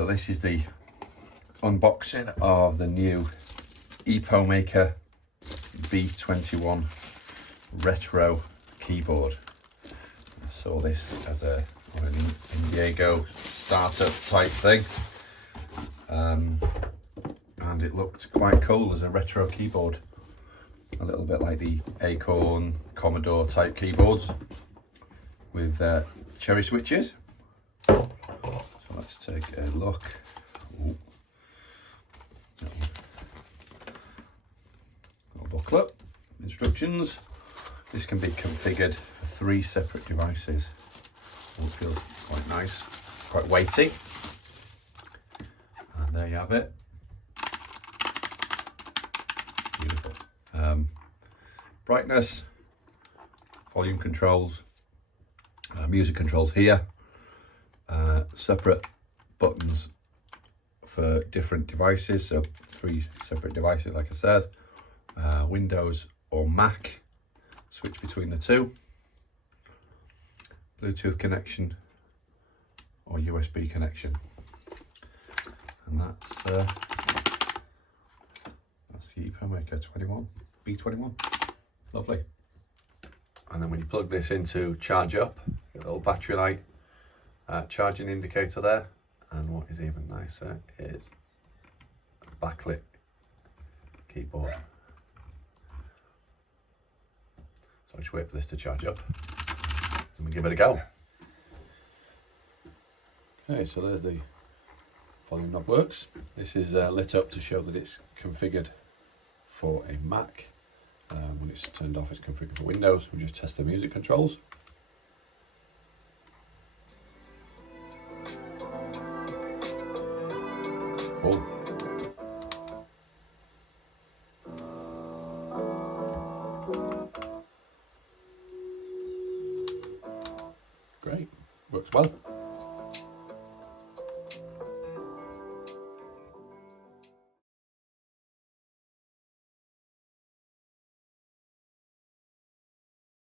So this is the unboxing of the new Epomaker B21 retro keyboard. I saw this as an Indiego startup type thing, and it looked quite cool as a retro keyboard, a little bit like the Acorn Commodore type keyboards with cherry switches. So let's take a look. Ooh. Little booklet, instructions. This can be configured for 3 separate devices. Oh, it feels quite nice, quite weighty. And there you have it. Beautiful. Brightness, volume controls, music controls here. Separate buttons for different devices, so 3 separate devices like I said. Windows or Mac, switch between the 2. Bluetooth connection or USB connection, and that's the Epomaker B21. Lovely. And then when you plug this into charge up, a little battery light, charging indicator there, and what is even nicer is a backlit keyboard. So I'll just wait for this to charge up and we give it a go. Okay, so there's the volume knob works. This is lit up to show that it's configured for a Mac. When it's turned off, it's configured for Windows. We'll just test the music controls. Cool. Great, works well.